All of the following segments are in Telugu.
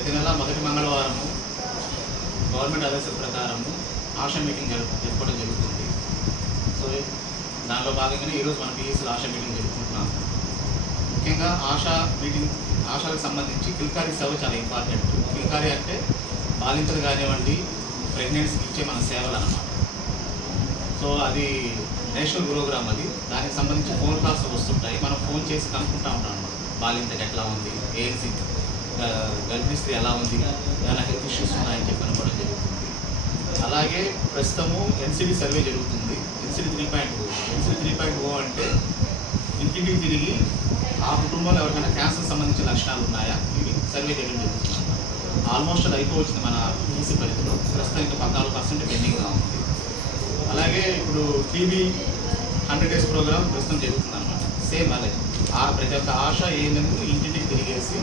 ప్రతి నెల మొదటి మంగళవారము గవర్నమెంట్ ఆదేశం ప్రకారము ఆశా మీటింగ్ జరుపు జరుగుతుంది. సో దానిలో భాగంగానే ఈరోజు మన పిఎస్సీలో ఆశా మీటింగ్ జరుపుకుంటున్నాం. ముఖ్యంగా ఆశా మీటింగ్ ఆశాలకు సంబంధించి కిల్కారీ సేవ చాలా ఇంపార్టెంట్. కిల్కారీ అంటే బాలింతలు కానివ్వండి ప్రెగ్నెన్సీకి ఇచ్చే మన సేవలు అన్నమాట. సో అది నేషనల్ ప్రోగ్రామ్ అది. దానికి సంబంధించి ఫోన్ కాల్స్ వస్తుంటాయి. మనం ఫోన్ చేసి కనుక్కుంటా ఉంటాం అన్నమాట. బాలింతకి ఎట్లా ఉంది ఏఎన్సీ గర్భిణీ ఎలా ఉంది? దాని హెల్త్ ఇష్యూస్ ఉన్నాయని చెప్పి అనుకోవడం జరుగుతుంది. అలాగే ప్రస్తుతము ఎన్సిడి సర్వే జరుగుతుంది. NCD three point O. NCD three point O అంటే ఇంటింటికి తిరిగి ఆ కుటుంబంలో ఎవరికైనా క్యాన్సర్ సంబంధించిన లక్షణాలు ఉన్నాయా? ఇవి సర్వే చేయడం జరుగుతుంది. ఆల్మోస్ట్ అది అయిపోవచ్చింది మన ఈసీ పరిధిలో. ప్రస్తుతం ఇంకా పద్నాలుగు పర్సెంట్ పెండింగ్గా ఉంది. అలాగే ఇప్పుడు టీవీ హండ్రెడ్ డేస్ ప్రోగ్రామ్ ప్రస్తుతం జరుగుతుంది అనమాట సేమ్ అలాగే ఆ ప్రతి ఒక్క ఆశ ఏంటంటే ఇంటింటికి తిరిగేసి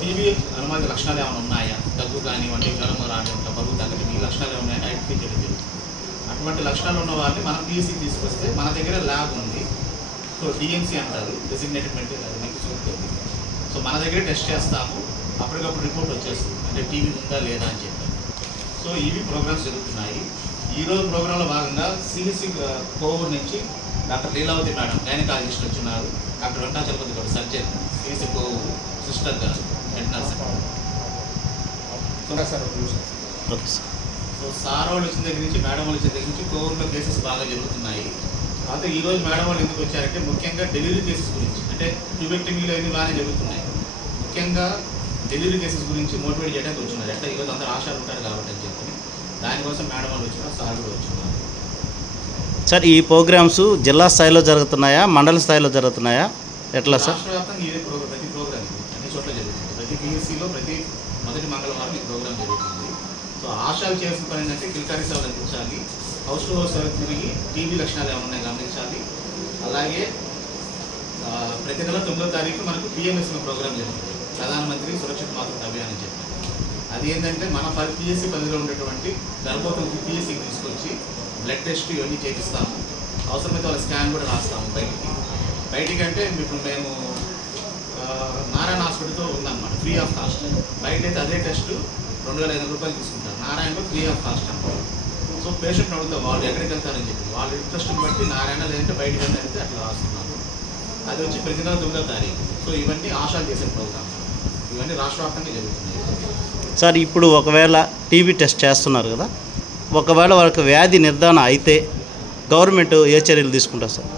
టీవీ అనుమానిత లక్షణాలు ఏమైనా ఉన్నాయా? దగ్గు కానివ్వండి జ్వరం రానివ్వండి బరువు తగ్గడం ఈ లక్షణాలు ఏమైనా ఐడెంటిఫై చేయడం జరుగుతుంది అటువంటి లక్షణాలు ఉన్న వాళ్ళని మనం పీఎస్సీ తీసుకొస్తే మన దగ్గర ల్యాబ్ ఉంది. సో డిఎంసీ అంటారు. డెసిగ్నేటెడ్ మెంటల్ అది చూపుతుంది. సో మన దగ్గర టెస్ట్ చేస్తాము. అప్పటికప్పుడు రిపోర్ట్ వచ్చేస్తుంది. అంటే టీవీ ఉందా లేదా అని చెప్పి. సో ఇవి ప్రోగ్రామ్స్ జరుగుతున్నాయి. ఈ రోజు ప్రోగ్రాంలో భాగంగా సిఎస్సి కోవూరు నుంచి డాక్టర్ లీలావతి మేడం గైనకాలజిస్ట్ వచ్చినారు. డాక్టర్ వెంకటాచలపతి గారు సర్జన్ సిఎస్సి కోవూరు. సిస్టర్ గారు head nurse. Okay sir. So sir వాళ్ళు వచ్చిన దగ్గర నుంచి మేడం వాళ్ళు వచ్చిన దగ్గర నుంచి కోవూరులో కేసెస్ బాగా జరుగుతున్నాయి. అయితే ఈ రోజు మేడం వాళ్ళు ఎందుకు వచ్చారంటే ముఖ్యంగా డెలివరీ కేసెస్ గురించి అంటే ట్యూబెక్టమీలో అన్ని బాగానే జరుగుతున్నాయి. ముఖ్యంగా డెలివరీ కేసెస్ గురించి మోటివేట్ చేయడానికి వచ్చినారు. ఎట్లా ఈరోజు అందరూ ఆశాలు ఉంటారు కాబట్టి అని చెప్పి. దానికోసం మేడం వాళ్ళు వచ్చినారు సార్ కూడా వచ్చినారు. సార్ ఈ ప్రోగ్రామ్స్ జిల్లా స్థాయిలో జరుగుతున్నాయా? మండల స్థాయిలో జరుగుతున్నాయా? ఎట్లా సార్ రాష్ట్ర వ్యాప్తంగా ఇదే ప్రోగ్రామ్ ప్రతి ప్రోగ్రామ్ ఇది అన్ని చోట్ల జరుగుతుంది ప్రతి పిఎస్సిలో ప్రతి మొదటి మంగళవారం ఈ ప్రోగ్రామ్ జరుగుతుంది. సో ఆశాలు చేసిన పని ఏంటంటే కిల్కారీ సేవలు అందించాలి. హౌస్ టు హౌస్ సేవలు తిరిగి టీవీ లక్షణాలు ఏమైనా గమనించాలి. అలాగే ప్రతి నెల తొమ్మిదో తారీఖు మనకు పిఎంఎస్ఎం ప్రోగ్రామ్ జరుగుతుంది. ప్రధానమంత్రి సురక్షిత మాతృత్వ అభియాన్ అని చెప్పి అది ఏంటంటే మన పిఎస్సి పరిధిలో ఉండేటువంటి గర్భవతులకి పిఎస్సికి తీసుకొచ్చి బ్లడ్ టెస్ట్ ఇవన్నీ చేపిస్తాము. అవసరమైతే వాళ్ళ స్కాన్ కూడా రాస్తాము బయటికి. బయటికి అంటే ఇప్పుడు మేము నారాయణ హాస్పిటల్తో ఉందన్నమాట ఫ్రీ ఆఫ్ కాస్ట్. బయట అయితే అదే టెస్ట్ రెండు వేల ఐదు రూపాయలు తీసుకుంటారు. నారాయణలో ఫ్రీ ఆఫ్ కాస్ట్ అనమాట సో పేషెంట్ అడుగుతాం వాళ్ళు ఎక్కడికి వెళ్తారని చెప్పి. వాళ్ళ ఇంట్రెస్ట్ని బట్టి నారాయణ లేదంటే బయటకు వెళ్తే అట్లా రాస్తున్నాము అది వచ్చి ప్రతి నెల తొమ్మిదో తారీఖు. సో ఇవన్నీ ఆశాలు చేసే ప్రోగ్రామ్ ఇవన్నీ రాష్ట్ర వ్యాప్తంగా జరుగుతున్నాయి. సార్ ఇప్పుడు ఒకవేళ టీబీ టెస్ట్ చేస్తున్నారు కదా ఒకవేళ వాళ్ళకి వ్యాధి నిర్ధారణ అయితే గవర్నమెంట్ ఏ చర్యలు తీసుకుంటారు సార్?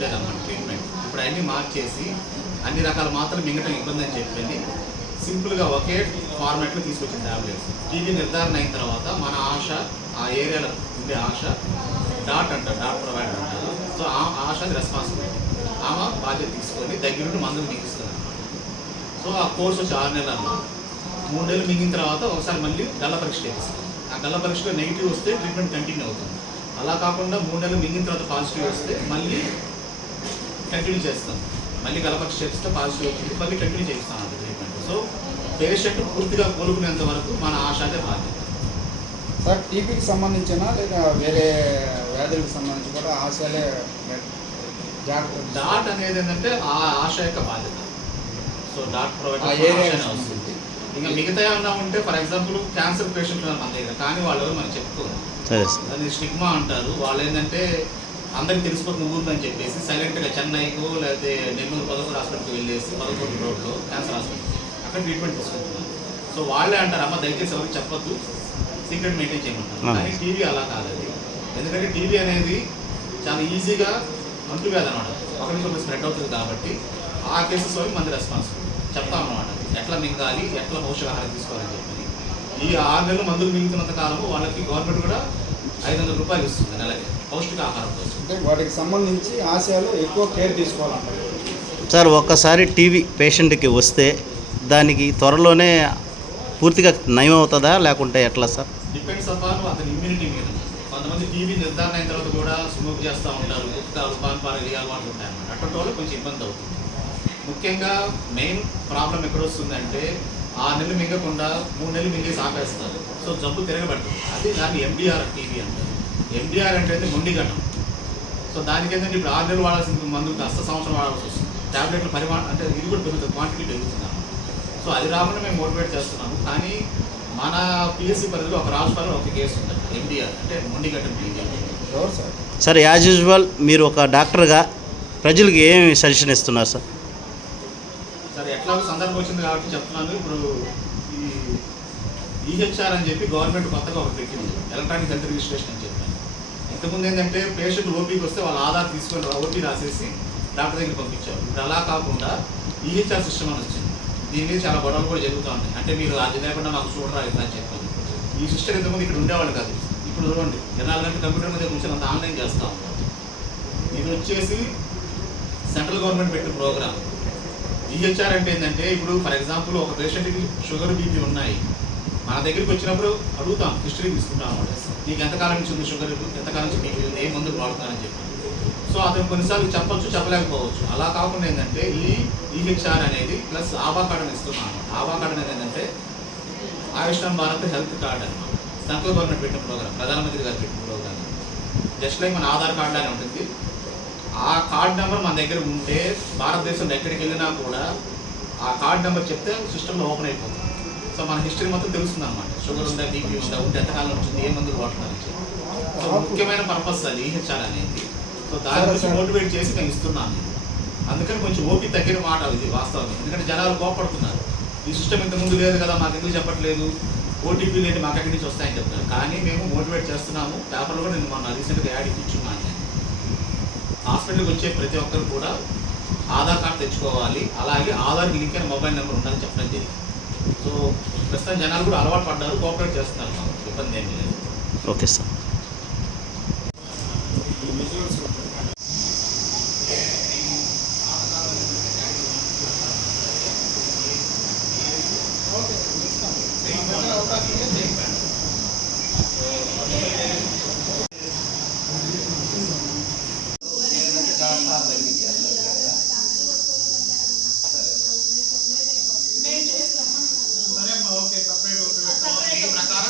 ఉండేది అన్నమాట ట్రీట్మెంట్ ఇప్పుడు అన్నీ మార్చేసి అన్ని రకాల మాత్రలు మింగటం ఇబ్బంది అని చెప్పింది. సింపుల్గా ఒకే ఫార్మాట్లో తీసుకొచ్చిన ట్యాబ్లెట్స్ టీవీ నిర్ధారణ అయిన తర్వాత మన ఆశ ఆ ఏరియాలో ఉండే ఆశ డాట్ అంటారు డాట్ ప్రొవైడర్ అంటారు. సో ఆ ఆశ రెస్పాన్సిబిలిటీ. ఆమె బాధ్యత తీసుకొని దగ్గరుండి మందులు మిగిస్తుంది సో ఆ కోర్స్ వచ్చి ఆరు నెలలు అన్నమాట. మూడు నెలలు మింగిన తర్వాత ఒకసారి మళ్ళీ గల్ల పరీక్ష చేపిస్తాం ఆ గల్ల పరీక్షలో నెగిటివ్ వస్తే ట్రీట్మెంట్ కంటిన్యూ అవుతుంది. అలా కాకుండా మూడు నెలలు మింగిన తర్వాత పాజిటివ్ వస్తే మళ్ళీ కంటిన్యూ చేస్తాం. మళ్ళీ గల్ల పరీక్ష చేపిస్తే పాజిటివ్ అవుతుంది మళ్ళీ కంటిన్యూ చేస్తాం అండి ట్రీట్మెంట్ సో పేషెంట్ పూర్తిగా కోలుకునేంత వరకు మన ఆశాదే బాధ్యత. సార్ టీబీకి సంబంధించిన? లేదా వేరే వ్యాధులకు సంబంధించి కూడా ఆశలే డాట్ అనేది ఏంటంటే ఆ ఆశ యొక్క బాధ్యత. సో డాట్ ప్రొవైడ్ వస్తుంది. ఇంకా మిగతా ఏమన్నా ఉంటే ఫర్ ఎగ్జాంపుల్ క్యాన్సర్ పేషెంట్ మన దగ్గర. కానీ వాళ్ళు ఎవరు మనకి చెప్పుకోరు. దాన్ని స్టిగ్మా అంటారు. వాళ్ళు ఏంటంటే అందరికి తెలిసిపోతుంది ఊరుందని చెప్పేసి సైలెంట్గా చెన్నైకు లేకపోతే నెల్లూరు పదకొండు హాస్పిటల్కి వెళ్ళేసి పదకొండు రోడ్లో క్యాన్సర్ హాస్పిటల్. అక్కడ ట్రీట్మెంట్ తీసుకుంటున్నారు సో వాళ్ళే అంటారు అమ్మ దయచేసి ఎవరికి చెప్పొద్దు. సీక్రెట్ మెయింటైన్ చేయమంటారు. కానీ టీవీ అలా కాదు అది ఎందుకంటే టీవీ అనేది చాలా ఈజీగా అంటువ్యాధి అనమాట ఒకరి నుంచి స్ప్రెడ్ అవుతుంది కాబట్టి ఆ కేసెస్ వరకు మంది రెస్పాన్సిబుల్ చెప్తాం అనమాట ఎట్లా మింగాలి ఎట్లా పోషకాహారం తీసుకోవాలని చెప్పి. ఈ ఆరు నెలలు మందులు మింగుతున్నంత కాలము వాళ్ళకి గవర్నమెంట్ కూడా ఐదు వందల రూపాయలు ఇస్తుంది నెలకి పౌష్టికాహారం కోసం. అంటే వాటికి సంబంధించి ఆశయాలు ఎక్కువ కేర్ తీసుకోవాలంటారు. సార్ ఒక్కసారి టీవీ పేషెంట్కి వస్తే దానికి త్వరలోనే పూర్తిగా నయం అవుతుందా? లేకుంటే ఎట్లా సార్? డిపెండ్స్ అపాన్ అతని ఇమ్యూనిటీ మీద. కొంతమంది టీవీ నిర్ధారణ అయిన తర్వాత కూడా స్మోక్ చేస్తూ ఉంటారు గుట్కాలు పాన్ పాలు అలవాట్లు ఉంటాయి అన్నమాట. అటువంటి వాళ్ళు కొంచెం ఇబ్బంది అవుతుంది. ముఖ్యంగా మెయిన్ ప్రాబ్లం ఎక్కడ వస్తుందంటే ఆరు నెలలు మింగకుండా మూడు నెలలు మింగేసి ఆపేస్తారు. సో జబ్బు తిరగబడుతుంది. అది దాన్ని ఎండిఆర్ టీవీ అంటారు. ఎండిఆర్ అంటే మొండిగట్టం సో దానికి ఏంటంటే ఇప్పుడు ఆరు నెలలు వాడాల్సిన మందులు కాస్త సంవత్సరం వాడాల్సి వస్తుంది. టాబ్లెట్ల పరిమాణం అంటే ఇది కూడా పెరుగుతుంది క్వాంటిటీ పెరుగుతుంది. సో అది రాకుండా మేము మోటివేట్ చేస్తున్నాము. కానీ మన పిఎస్సి పరిధిలో ఒక రాష్ట్రంలో ఒక కేసు ఉంది ఎండిఆర్ అంటే పీడిఆర్ ఎవరు సార్? సార్ యాజ్ యూజువల్ మీరు ఒక డాక్టర్గా ప్రజలకు ఏమి సజెషన్ ఇస్తున్నారు సార్? సరే ఎట్లాగో సందర్భం వచ్చింది కాబట్టి చెప్తున్నాను. ఇప్పుడు ఈహెచ్ఆర్ అని చెప్పి గవర్నమెంట్ కొత్తగా ఒకటి పెట్టింది. ఎలక్ట్రానిక్ హెల్త్ రిజిస్ట్రేషన్ అని చెప్పి. ఇంతకుముందు ఏంటంటే పేషెంట్ ఓపీకి వస్తే వాళ్ళ ఆధార్ తీసుకొని ఓపీ రాసేసి డాక్టర్ దగ్గరికి పంపించారు. ఇప్పుడు అలా కాకుండా ఈహెచ్ఆర్ సిస్టమ్ అని వచ్చింది. దీని మీద చాలా గొడవలు కూడా జరుగుతూ ఉన్నాయి. అంటే మీరు అది లేకుండా మాకు చూడరా ఇట్లా అని చెప్పాను. ఈ సిస్టమ్ ఇంతకుముందు ఇక్కడ ఉండేవాళ్ళు కాదు. ఇప్పుడు చూడండి జనాలు అంటే గంటల కంప్యూటర్ మీద కూర్చొని అంత ఆన్లైన్ చేస్తూ ఉంటారు ఇది వచ్చేసి సెంట్రల్ గవర్నమెంట్ పెట్టిన ప్రోగ్రామ్. ఈహెచ్ఆర్ అంటే ఏంటంటే ఇప్పుడు ఫర్ ఎగ్జాంపుల్ ఒక పేషెంట్కి షుగర్ బీపీ ఉన్నాయి. మన దగ్గరికి వచ్చినప్పుడు అడుగుతాం హిస్టరీ తీసుకుంటాం అనమాట నీకు ఎంతకాలం నుంచి ఉంది షుగర్? ఎంతకాలం నుంచి నీకు? ఏ మందులు వాడుతానని చెప్పి. సో అతను కొన్నిసార్లు చెప్పొచ్చు చెప్పలేకపోవచ్చు. అలా కాకుండా ఏంటంటే ఈ ఈహెచ్ఆర్ అనేది ప్లస్ ఆభా కార్డు ఇస్తున్నాను ఇస్తున్నాం ఆభా కార్డు అనేది ఏంటంటే ఆయుష్మాన్ భారత్ హెల్త్ కార్డ్ అనమాట సెంట్రల్ గవర్నమెంట్ పెట్టిన ప్రోగ్రామ్ ప్రధానమంత్రి గారు పెట్టిన ప్రోగ్రామ్. జస్ట్ లైక్ మన ఆధార్ కార్డు అని ఉంటుంది. ఆ కార్డ్ నెంబర్ మన దగ్గర ఉంటే భారతదేశంలో ఎక్కడికి వెళ్ళినా కూడా ఆ కార్డ్ నెంబర్ చెప్తే సిస్టంలో ఓపెన్ అయిపోతుంది. సో మన హిస్టరీ మొత్తం తెలుస్తుంది అనమాట షుగర్ ఉందా బీపీ ఉందా ఉంటే ఎంతకాలం వచ్చింది ఏ మందులు వాడుతున్నారు. సో ముఖ్యమైన పర్పస్ అది ఈహెచ్ఆర్ అనేది. సో దాని గురించి మోటివేట్ చేసి మేము ఇస్తున్నాను. అందుకని కొంచెం ఓపి తగ్గిన మాట ఇది వాస్తవం ఎందుకంటే జనాలు కోపడుతున్నారు. ఈ సిస్టమ్ ఇంత ముందు లేదు కదా మాకు ఎందుకు చెప్పట్లేదు? ఓటీపీ లేని మాకు ఎక్కడి నుంచి వస్తాయని చెప్తారు కానీ మేము మోటివేట్ చేస్తున్నాము. పేపర్లో కూడా నేను మొన్న రీసెంట్గా యాడ్ ఇచ్చున్నాను నేను హాస్పిటల్కి వచ్చే ప్రతి ఒక్కరు కూడా ఆధార్ కార్డు తెచ్చుకోవాలి. అలాగే ఆధార్కి లింక్ అయిన మొబైల్ నెంబర్ ఉండాలని చెప్పడం జరిగింది. సో ప్రస్తుతం జనాలు కూడా అలవాటు పడ్డారు కోఆపరేట్ చేస్తున్నారు మాకు. ఇబ్బంది ఏమీ లేదు. ఓకే సార్ ఈ విజువల్స్ ఈ ప్రకారం